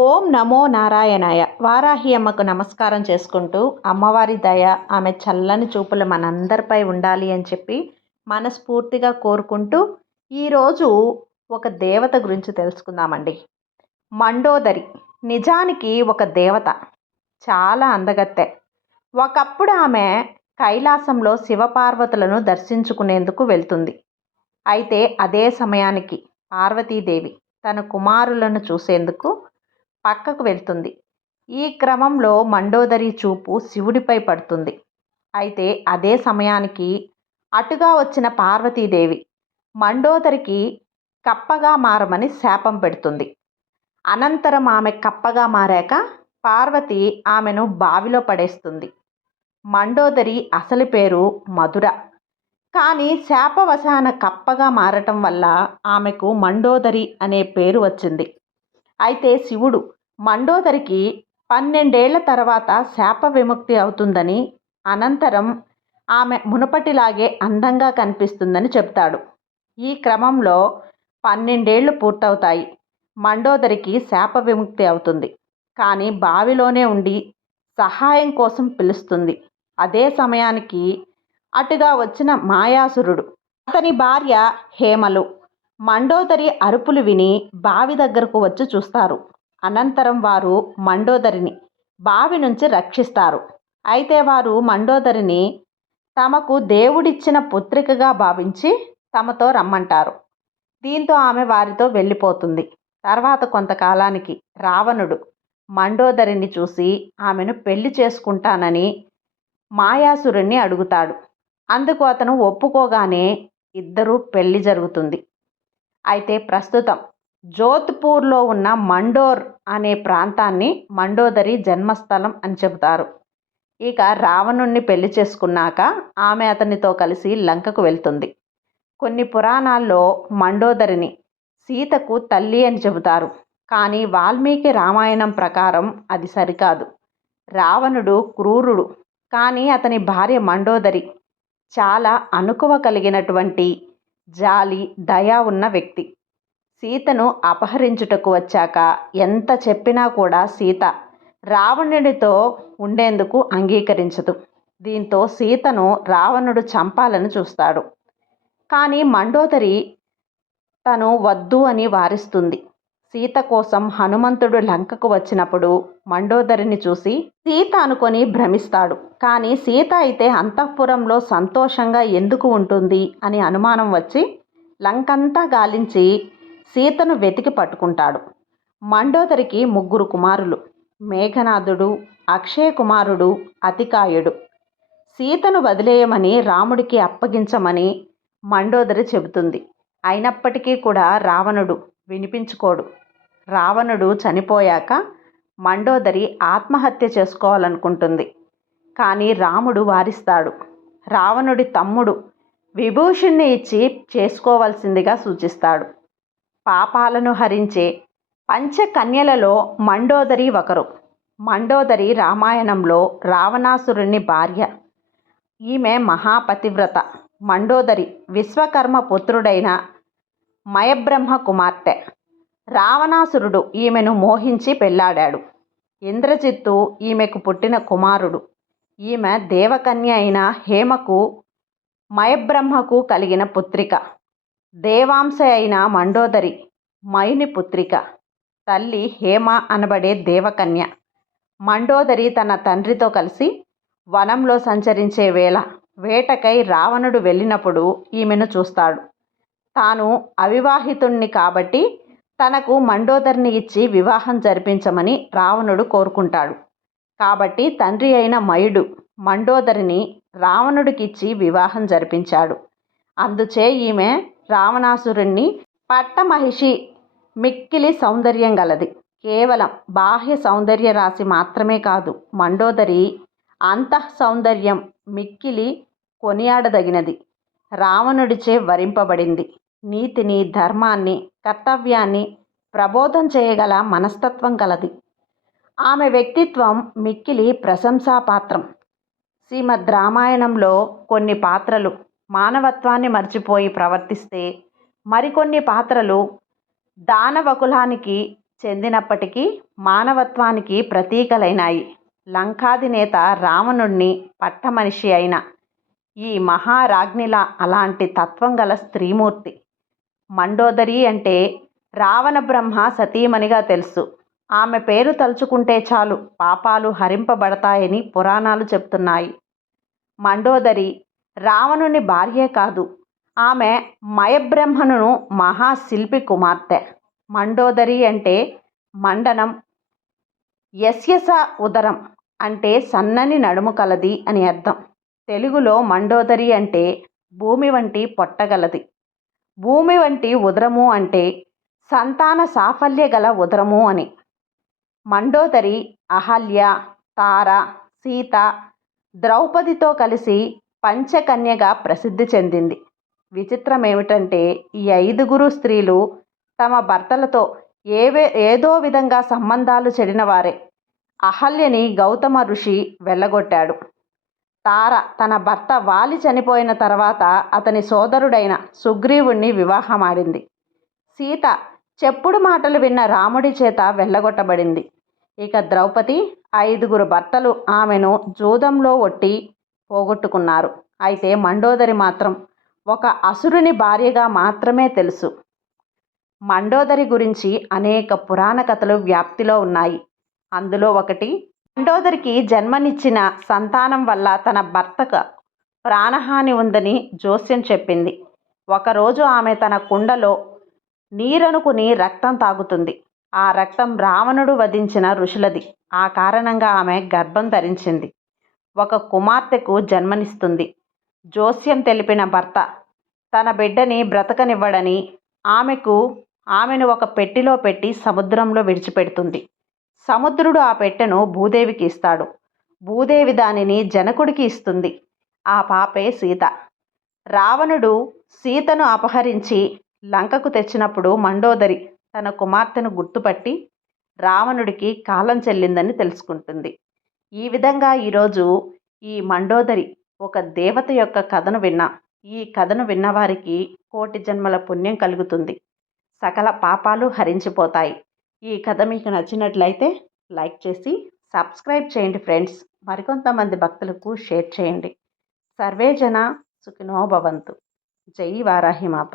ఓం నమో నారాయణాయ. వారాహి అమ్మకు నమస్కారం చేసుకుంటూ అమ్మవారి దయ ఆమె చల్లని చూపులు మనందరిపై ఉండాలి అని చెప్పి మనస్ఫూర్తిగా కోరుకుంటూ ఈరోజు ఒక దేవత గురించి తెలుసుకుందామండి. మండోదరి నిజానికి ఒక దేవత చాలా అందగత్తె. ఒకప్పుడు ఆమె కైలాసంలో శివపార్వతులను దర్శించుకునేందుకు వెళ్తుంది. అయితే అదే సమయానికి పార్వతీదేవి తన కుమారులను చూసేందుకు పక్కకు వెళ్తుంది. ఈ క్రమంలో మండోదరి చూపు శివుడిపై పడుతుంది. అయితే అదే సమయానికి అటుగా వచ్చిన పార్వతీదేవి మండోదరికి కప్పగా మారమని శాపం పెడుతుంది. అనంతరం ఆమె కప్పగా మారాక పార్వతి ఆమెను బావిలో పడేస్తుంది. మండోదరి అసలు పేరు మధుర. కానీ శాపవశాన కప్పగా మారటం వల్ల ఆమెకు మండోదరి అనే పేరు వచ్చింది. అయితే శివుడు మండోదరికి పన్నెండేళ్ళ తర్వాత శాప విముక్తి అవుతుందని అనంతరం ఆమె మునుపటిలాగే అందంగా కనిపిస్తుందని చెప్తాడు. ఈ క్రమంలో పన్నెండేళ్ళు పూర్తవుతాయి. మండోదరికి శాప విముక్తి అవుతుంది. కానీ బావిలోనే ఉండి సహాయం కోసం పిలుస్తుంది. అదే సమయానికి అటుగా వచ్చిన మాయాసురుడు. అతని భార్య హేమలు. మండోదరి అరుపులు విని బావి దగ్గరకు వచ్చి చూస్తారు. అనంతరం వారు మండోదరిని బావి నుంచి రక్షిస్తారు. అయితే వారు మండోదరిని తమకు దేవుడిచ్చిన పుత్రికగా భావించి తమతో రమ్మంటారు. దీంతో ఆమె వారితో వెళ్ళిపోతుంది. తర్వాత కొంతకాలానికి రావణుడు మండోదరిని చూసి ఆమెను పెళ్ళి చేసుకుంటానని మాయాసురుణ్ణి అడుగుతాడు. అందుకు అతను ఒప్పుకోగానే ఇద్దరూ పెళ్ళి జరుగుతుంది. అయితే ప్రస్తుతం జోధ్పూర్లో ఉన్న మండోర్ అనే ప్రాంతాన్ని మండోదరి జన్మస్థలం అని చెబుతారు. ఇక రావణుణ్ణి పెళ్ళి చేసుకున్నాక ఆమె అతనితో కలిసి లంకకు వెళ్తుంది. కొన్ని పురాణాల్లో మండోదరిని సీతకు తల్లి అని చెబుతారు. కానీ వాల్మీకి రామాయణం ప్రకారం అది సరికాదు. రావణుడు క్రూరుడు. కానీ అతని భార్య మండోదరి చాలా అనుకువ కలిగినటువంటి జాలి దయ ఉన్న వ్యక్తి. సీతను అపహరించుటకు వచ్చాక ఎంత చెప్పినా కూడా సీత రావణుడితో ఉండేందుకు అంగీకరించదు. దీంతో సీతను రావణుడు చంపాలని చూస్తాడు. కానీ మండోదరి తను వద్దు అని వారిస్తుంది. సీత కోసం హనుమంతుడు లంకకు వచ్చినప్పుడు మండోదరిని చూసి సీత అనుకొని భ్రమిస్తాడు. కానీ సీత అయితే అంతఃపురంలో సంతోషంగా ఎందుకు ఉంటుంది అని అనుమానం వచ్చి లంకంతా గాలించి సీతను వెతికి పట్టుకుంటాడు. మండోదరికి ముగ్గురు కుమారులు మేఘనాథుడు అక్షయ కుమారుడు అతికాయుడు. సీతను వదిలేయమని రాముడికి అప్పగించమని మండోదరి చెబుతుంది. అయినప్పటికీ కూడా రావణుడు వినిపించుకోడు. రావణుడు చనిపోయాక మండోదరి ఆత్మహత్య చేసుకోవాలనుకుంటుంది. కానీ రాముడు వారిస్తాడు. రావణుడి తమ్ముడు విభూషణ్ణి ఇచ్చి చేసుకోవాల్సిందిగా సూచిస్తాడు. పాపాలను హరించే పంచకన్యలలో మండోదరి ఒకరు. మండోదరి రామాయణంలో రావణాసురుణ్ణి భార్య. ఈమె మహాపతివ్రత. మండోదరి విశ్వకర్మ పుత్రుడైన మయబ్రహ్మ కుమార్తె రావణాసురుడు ఈమెను మోహించి పెళ్ళాడాడు. ఇంద్రజిత్తు ఈమెకు పుట్టిన కుమారుడు. ఈమె దేవకన్య అయిన హేమకు మయబ్రహ్మకు కలిగిన పుత్రిక. దేవాంశ అయిన మండోదరి మయుని పుత్రిక. తల్లి హేమ అనబడే దేవకన్య. మండోదరి తన తండ్రితో కలిసి వనంలో సంచరించే వేళ వేటకై రావణుడు వెళ్ళినప్పుడు ఈమెను చూస్తాడు. తాను అవివాహితుణ్ణి కాబట్టి తనకు మండోదరిని ఇచ్చి వివాహం జరిపించమని రావణుడు కోరుకుంటాడు. కాబట్టి తండ్రి అయిన మయుడు మండోదరిని రావణుడికిచ్చి వివాహం జరిపించాడు. అందుచే ఈమె రావణాసురుణ్ణి పట్టమహిషి మిక్కిలి సౌందర్యం గలది. కేవలం బాహ్య సౌందర్య రాశి మాత్రమే కాదు మండోదరి అంతః సౌందర్యం మిక్కిలి కొనియాడదగినది. రావణుడిచే వరింపబడింది. నీతిని ధర్మాన్ని కర్తవ్యాన్ని ప్రబోధం చేయగల మనస్తత్వం కలది ఆమె వ్యక్తిత్వం మిక్కిలి ప్రశంసాపాత్రం. శ్రీమద్ రామాయణంలో కొన్ని పాత్రలు మానవత్వాన్ని మర్చిపోయి ప్రవర్తిస్తే మరికొన్ని పాత్రలు దానవ కులానికి చెందినప్పటికీ మానవత్వానికి ప్రతీకలైనాయి. లంకాధినేత రావణుణ్ణి పట్టమనిషి అయిన ఈ మహారాజ్ఞిలా అలాంటి తత్వం గల స్త్రీమూర్తి. మండోదరి అంటే రావణ బ్రహ్మ సతీమణిగా తెలుసు. ఆమె పేరు తలుచుకుంటే చాలు పాపాలు హరింపబడతాయని పురాణాలు చెప్తున్నాయి. మండోదరి రావణుని భార్యే కాదు ఆమె మయబ్రహ్మను మహాశిల్పి కుమార్తె. మండోదరి అంటే మండనం యస్యస ఉదరం అంటే సన్నని నడుము కలది అని అర్థం. తెలుగులో మండోదరి అంటే భూమి వంటి పొట్టగలది భూమి వంటి ఉదరము అంటే సంతాన సాఫల్య గల ఉదరము అని. మండోదరి అహల్య తార సీత ద్రౌపదితో కలిసి పంచకన్యగా ప్రసిద్ధి చెందింది. విచిత్రం ఏమిటంటే ఈ ఐదుగురు స్త్రీలు తమ భర్తలతో ఏవే ఏదో విధంగా సంబంధాలు చెడినవారే. అహల్యని గౌతమ ఋషి వెళ్ళగొట్టాడు తార తన భర్త వాలి చనిపోయిన తర్వాత అతని సోదరుడైన సుగ్రీవుణ్ణి వివాహమాడింది. సీత చెప్పుడు మాటలు విన్న రాముడి చేత వెళ్ళగొట్టబడింది. ఇక ద్రౌపది ఐదుగురు భర్తలు ఆమెను జూదంలో ఒట్టి పోగొట్టుకున్నారు. అయితే మండోదరి మాత్రం ఒక అసురుని భార్యగా మాత్రమే తెలుసు. మండోదరి గురించి అనేక పురాణ కథలు వ్యాప్తిలో ఉన్నాయి. అందులో ఒకటి రెండోదరికి జన్మనిచ్చిన సంతానం వల్ల తన భర్తకు ప్రాణహాని ఉందని జోస్యం చెప్పింది. ఒకరోజు ఆమె తన కుండలో నీరనుకుని రక్తం తాగుతుంది. ఆ రక్తం రావణుడు వధించిన ఋషులది. ఆ కారణంగా ఆమె గర్భం ధరించింది. ఒక కుమార్తెకు జన్మనిస్తుంది. జోస్యం తెలిపిన భర్త తన బిడ్డని బ్రతకనివ్వడని ఆమెకు ఆమెను ఒక పెట్టిలో పెట్టి సముద్రంలో విడిచిపెడుతుంది. సముద్రుడు ఆ పెట్టెను భూదేవికి ఇస్తాడు. భూదేవి దానిని జనకుడికి ఇస్తుంది. ఆ పాపే సీత. రావణుడు సీతను అపహరించి లంకకు తెచ్చినప్పుడు మండోదరి తన కుమార్తెను గుర్తుపట్టి రావణుడికి కాలం చెల్లిందని తెలుసుకుంటుంది. ఈ విధంగా ఈరోజు ఈ మండోదరి ఒక దేవత యొక్క కథను విన్నా ఈ కథను విన్నవారికి కోటి జన్మల పుణ్యం కలుగుతుంది. సకల పాపాలు హరించిపోతాయి. ఈ కథ మీకు నచ్చినట్లయితే లైక్ చేసి సబ్స్క్రైబ్ చేయండి ఫ్రెండ్స్. మరికొంతమంది భక్తులకు షేర్ చేయండి. సర్వే జన సుఖినో భవంతు. జై వారాహిమాత